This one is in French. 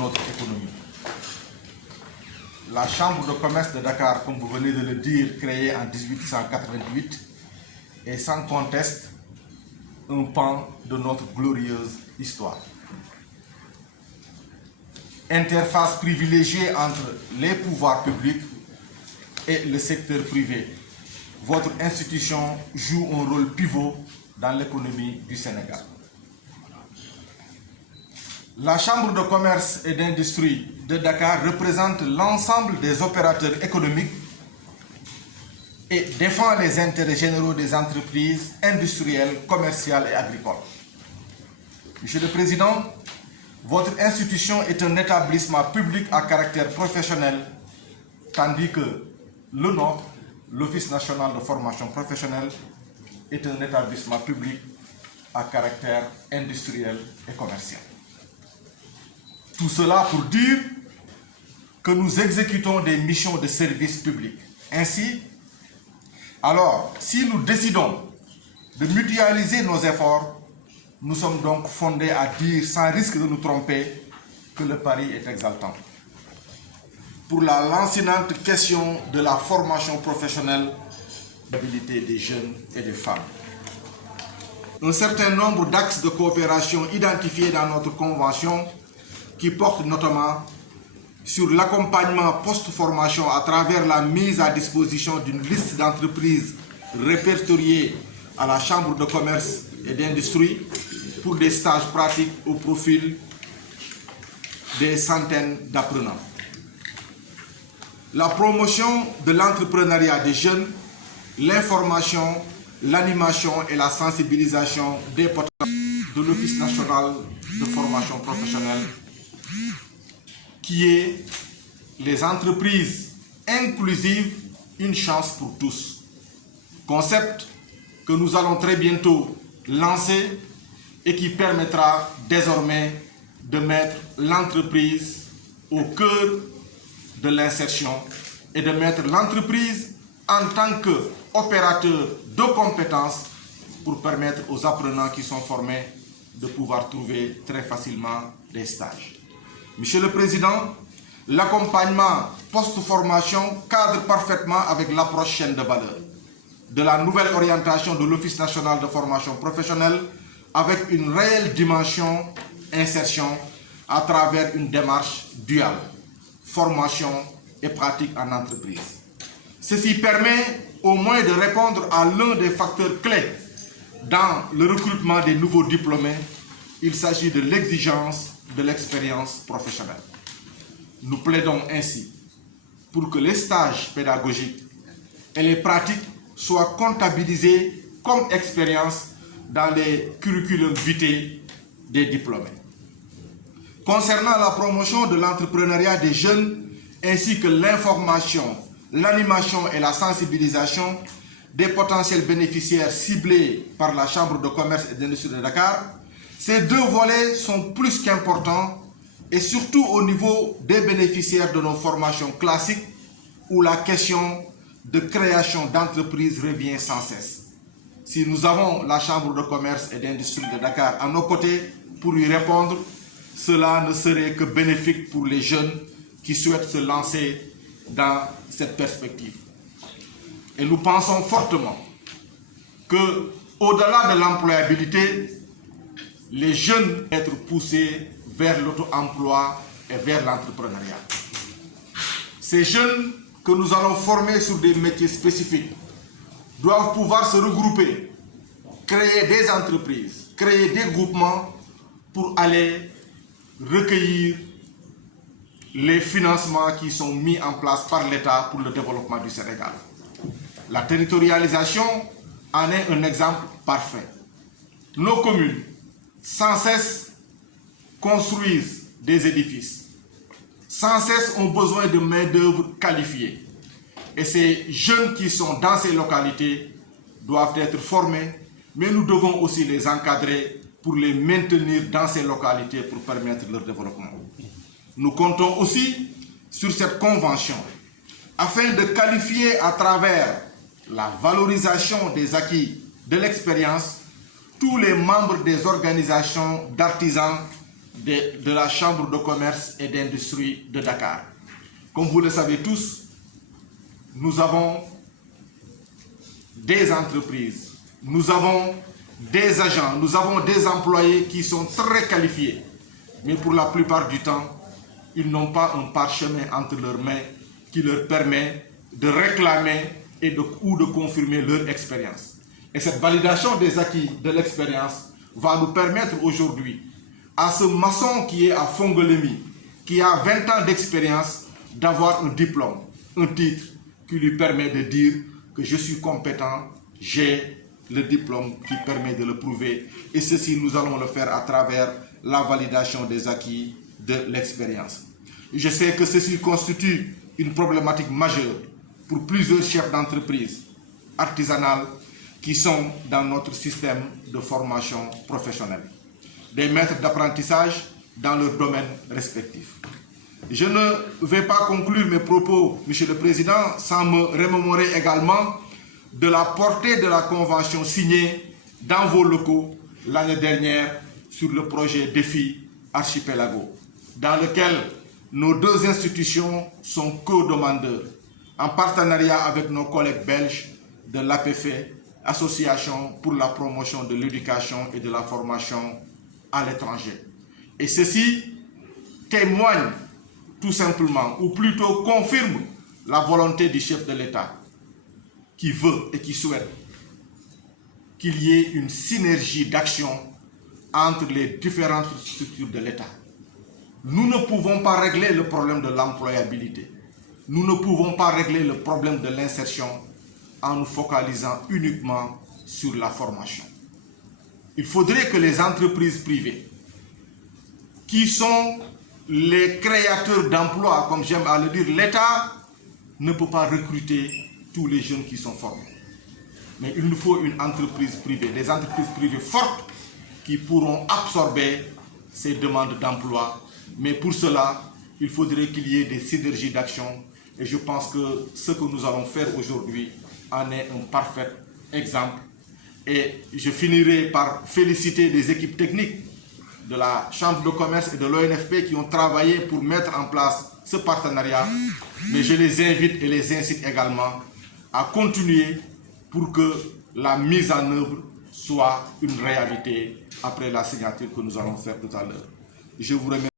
notre économie. La Chambre de commerce de Dakar, comme vous venez de le dire, créée en 1888, est sans conteste un pan de notre glorieuse histoire. Interface privilégiée entre les pouvoirs publics et le secteur privé, votre institution joue un rôle pivot dans l'économie du Sénégal. La Chambre de commerce et d'industrie de Dakar représente l'ensemble des opérateurs économiques et défend les intérêts généraux des entreprises industrielles, commerciales et agricoles. Monsieur le Président, votre institution est un établissement public à caractère professionnel, tandis que le nôtre, l'Office national de formation professionnelle, est un établissement public à caractère industriel et commercial. Tout cela pour dire que nous exécutons des missions de service public. Ainsi, alors, si nous décidons de mutualiser nos efforts, nous sommes donc fondés à dire, sans risque de nous tromper, que le pari est exaltant. Pour la lancinante question de la formation professionnelle, l'habilité des jeunes et des femmes. Un certain nombre d'axes de coopération identifiés dans notre convention qui portent notamment sur l'accompagnement post-formation à travers la mise à disposition d'une liste d'entreprises répertoriées à la Chambre de commerce et d'industrie pour des stages pratiques au profil des centaines d'apprenants. La promotion de l'entrepreneuriat des jeunes, l'information, l'animation et la sensibilisation des potentiels de l'Office national de formation professionnelle qui est les entreprises inclusives, une chance pour tous. Concept que nous allons très bientôt lancer et qui permettra désormais de mettre l'entreprise au cœur de l'insertion et de mettre l'entreprise en tant qu'opérateur de compétences pour permettre aux apprenants qui sont formés de pouvoir trouver très facilement des stages. Monsieur le Président, l'accompagnement post-formation cadre parfaitement avec l'approche chaîne de valeur de la nouvelle orientation de l'Office national de formation professionnelle avec une réelle dimension insertion à travers une démarche duale, formation et pratique en entreprise. Ceci permet au moins de répondre à l'un des facteurs clés dans le recrutement des nouveaux diplômés. Il s'agit de l'exigence de l'expérience professionnelle. Nous plaidons ainsi pour que les stages pédagogiques et les pratiques soient comptabilisés comme expérience dans les curriculums vitae des diplômés. Concernant la promotion de l'entrepreneuriat des jeunes ainsi que l'information, l'animation et la sensibilisation des potentiels bénéficiaires ciblés par la Chambre de commerce et d'industrie de Dakar, ces deux volets sont plus qu'importants et surtout au niveau des bénéficiaires de nos formations classiques où la question de création d'entreprises revient sans cesse. Si nous avons la Chambre de commerce et d'industrie de Dakar à nos côtés pour y répondre, cela ne serait que bénéfique pour les jeunes qui souhaitent se lancer dans cette perspective. Et nous pensons fortement que, au-delà de l'employabilité, les jeunes doivent être poussés vers l'auto-emploi et vers l'entrepreneuriat. Ces jeunes que nous allons former sur des métiers spécifiques doivent pouvoir se regrouper, créer des entreprises, créer des groupements pour aller recueillir les financements qui sont mis en place par l'État pour le développement du Sénégal. La territorialisation en est un exemple parfait. Nos communes, sans cesse, construisent des édifices, sans cesse ont besoin de main-d'œuvre qualifiée. Et ces jeunes qui sont dans ces localités doivent être formés, mais nous devons aussi les encadrer pour les maintenir dans ces localités pour permettre leur développement. Nous comptons aussi sur cette convention afin de qualifier à travers la valorisation des acquis de l'expérience tous les membres des organisations d'artisans de la Chambre de commerce et d'industrie de Dakar. Comme vous le savez tous, nous avons des entreprises, nous avons des agents, nous avons des employés qui sont très qualifiés. Mais pour la plupart du temps, ils n'ont pas un parchemin entre leurs mains qui leur permet de réclamer ou de confirmer leur expérience. Et cette validation des acquis de l'expérience va nous permettre aujourd'hui à ce maçon qui est à Fongolémi, qui a 20 ans d'expérience, d'avoir un diplôme, un titre qui lui permet de dire que je suis compétent, j'ai le diplôme qui permet de le prouver. Et ceci, nous allons le faire à travers la validation des acquis de l'expérience. Je sais que ceci constitue une problématique majeure pour plusieurs chefs d'entreprise artisanales qui sont dans notre système de formation professionnelle, des maîtres d'apprentissage dans leurs domaines respectifs. Je ne vais pas conclure mes propos, Monsieur le Président, sans me remémorer également de la portée de la convention signée dans vos locaux l'année dernière sur le projet Défi Archipelago, dans lequel nos deux institutions sont co-demandeurs, en partenariat avec nos collègues belges de l'APF, Association pour la promotion de l'éducation et de la formation à l'étranger. Et ceci témoigne tout simplement, ou plutôt confirme la volonté du chef de l'État, qui veut et qui souhaite qu'il y ait une synergie d'action entre les différentes structures de l'État. Nous ne pouvons pas régler le problème de l'employabilité. Nous ne pouvons pas régler le problème de l'insertion en nous focalisant uniquement sur la formation. Il faudrait que les entreprises privées, qui sont les créateurs d'emplois, comme j'aime à le dire, l'État ne peut pas recruter tous les jeunes qui sont formés. Mais il nous faut une entreprise privée, des entreprises privées fortes qui pourront absorber ces demandes d'emploi. Mais pour cela, il faudrait qu'il y ait des synergies d'action. Et je pense que ce que nous allons faire aujourd'hui en est un parfait exemple. Et je finirai par féliciter les équipes techniques de la Chambre de commerce et de l'ONFP qui ont travaillé pour mettre en place ce partenariat. Mais je les invite et les incite également à continuer pour que la mise en œuvre soit une réalité après la signature que nous allons faire tout à l'heure. Je vous remercie.